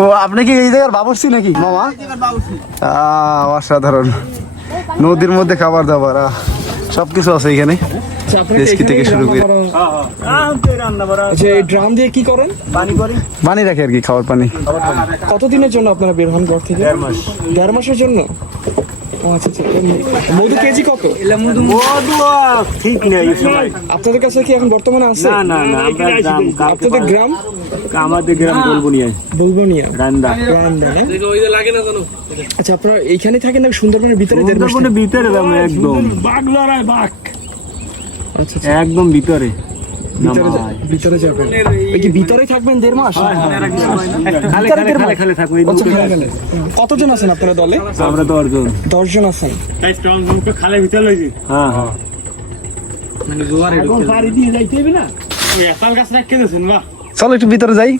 ও আপনি কি এই জায়গার বাবুর্চি নাকি মামা? অসাধারণ, নদীর মধ্যে খাবার দাবার সবকিছু আছে এখানে, রেস্কি থেকে শুরু করে। আচ্ছা, এই ড্রাম দিয়ে কি করেন? পানি রাখে আর কি, খাবার পানি। কতদিনের জন্য আপনারা বের হন ঘর থেকে? 1.5 মাসের জন্য। ও আচ্ছা আচ্ছা। মধু কেজি কত? ঠিক নেই আপনাদের কাছে কি এখন বর্তমানে আছে? না আপনাদের গ্রাম? আমাদের গ্রাম বলবনিয়া রান্দা রান্দা না? আচ্ছা, আপনারা এইখানে থাকেন না সুন্দরবনের ভিতরে? সুন্দরবনের ভিতরে একদম আচ্ছা আচ্ছা, একদম ভিতরে ভিতরে যাবেন। এই কি ভিতরেই থাকবেন 1.5 মাস? খালে থাকবো। কতজন আছেন আপনারা দলে? আমরা 10 জন। 10 জন আছেন। খালে ভিতরে লইছি। হ্যাঁ মানে জোয়ারে পানি দিয়ে যাইতে হবে না, একাল গাছ রাখতে দেন। বাহ, চলো একটু ভিতরে যাই।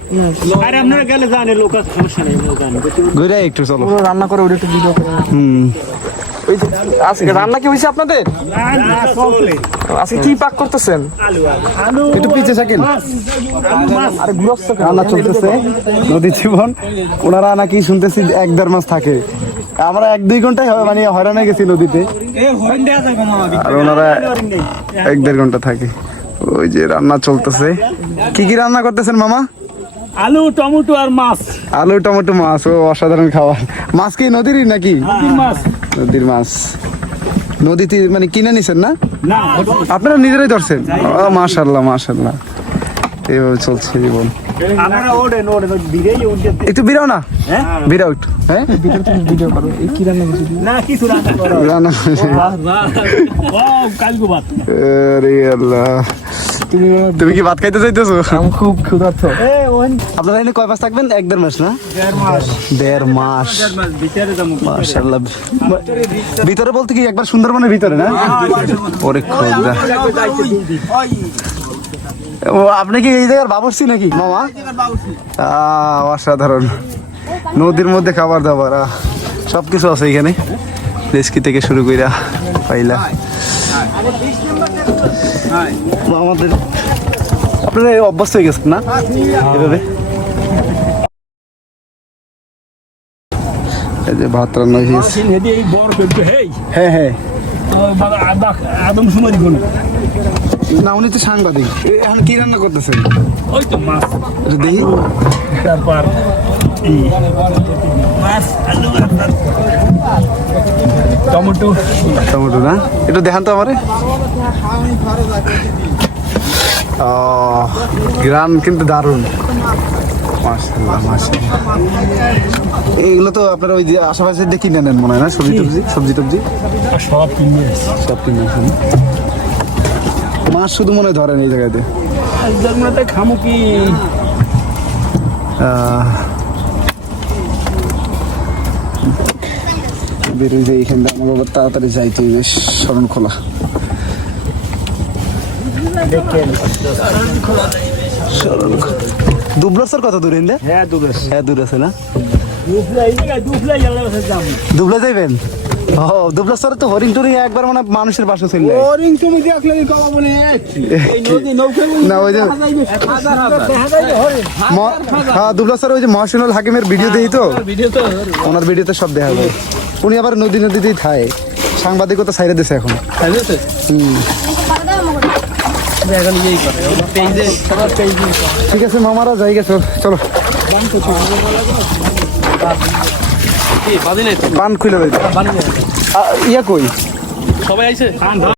আরে আপনারা গেলে জানে লোক আছে, সমস্যা নেই, জানেন ঘুরে একটু চলো। রান্না করে ওটা একটু ভিডিও করে। ওই যে আজকে রান্না কি হয়েছে আপনাদের? আজকে কি পাক করতেছেন? একটু পিছে থাকেন। আরে ঘুরস্ত রান্না চলতেছে, নদী জীবন। ওনারা নাকি শুনতেছি 1-1.5 মাস থাকে, আমরা 1-2 ঘন্টায় মানে হয়রান হয়ে গেছি নদীতে, আর ওনারা 1-1.5 ঘন্টা থাকে। ওই যে রান্না চলতেছে। কি কি রান্না করতেছেন মামা? আলু, টমেটো আর মাছ। আলু, টমেটো, মাছ। ও অসাধারণ খাবার। মাছ কি নদীরই নাকি? মাছ নদীর মাছ। নদীতে মানে কিনে নিছেন না? না, আপনারা নিজেরাই ধরছেন? মাশাআল্লাহ মাশাআল্লাহ। এইভাবে চলছে জীবন। আমরা ওড়েন দিরেই উঠতে। একটু বিরাও না, বিরাও একটু। হ্যাঁ, ভিডিও করো। এই কি রান্না হয়েছে? না কিছু রান্না করো। রান্না। ও কালগো ভাত। আরে আল্লাহ, তুমি কি ভাত খাইতে চাইতেছো? আমি খুব ক্ষুধার্ত। আপনারা এনে কয় মাস থাকবেন? 1-1.5 মাস না? 1.5 মাস। ভিতরে যাবো। মাশাআল্লাহ। ভিতরে বলতে কি একবার সুন্দরবনের ভিতরে না? ওরে খোদা। ও আপনি কি এই জায়গার বাবুর্চি নাকি মামা? অসাধারণ, নদীর মধ্যে খাবার দাবার সবকিছু আছে এখানে, রেস্কি থেকে শুরু করে পাইলা। আমাদের আপনারা অভ্যস্ত হয়ে গেছেন না এভাবে? এই যে ভাত রান্না হয়েছে। হ্যাঁ হ্যাঁ, আদম সময় না উনি তো সাংবাদিক। এখন কি রান্না করতেছেন? ওই তো মাছ, এটা দেখি। তারপর মাছ, আলু, টমেটো। টমেটো না, একটু দেখান তো আমারে। গ্রাম কিন্তু দারুণ। মাশাআল্লাহ মাশাআল্লাহ। এইগুলো তো আপনারা ওই যে আশেপাশে দিয়ে কিনে নেন মনে হয় না? সবজি টবজি সব কিনে সব কিনে আসেন। মাছ শুধু মনে হয় ধরেন এই জায়গাতে। খামু কি বেরোয় যায় এইখান থেকে। আমার আবার তাড়াতাড়ি যাইতে বেশ শরণ খোলা। দুবলার কত দূর এনে? হ্যাঁ দুটো হ্যাঁ দূর আছে না? যাবো। দুবলা যাইবেন? ও দুবলা সরে তো হরিণ টরিং একবার মানে মানুষের বাসা ছিল। ওরিং তুমি দেখলে কমাবনে এই নদী নৌকা না ওই যে হ্যাঁ দুবলা সর ওই যে মহাসিনুল হাকিমের ভিডিও দেই তো, ওনার ভিডিওতে সব দেখা যায়। উনি আবার নদীতেই থাকে, সাংবাদিকতা ছাইড়ে দিছে এখন। ঠিক আছে মামারা যাই গেছো, চলো বান খুলে ইয়া কই সবাই আইছে।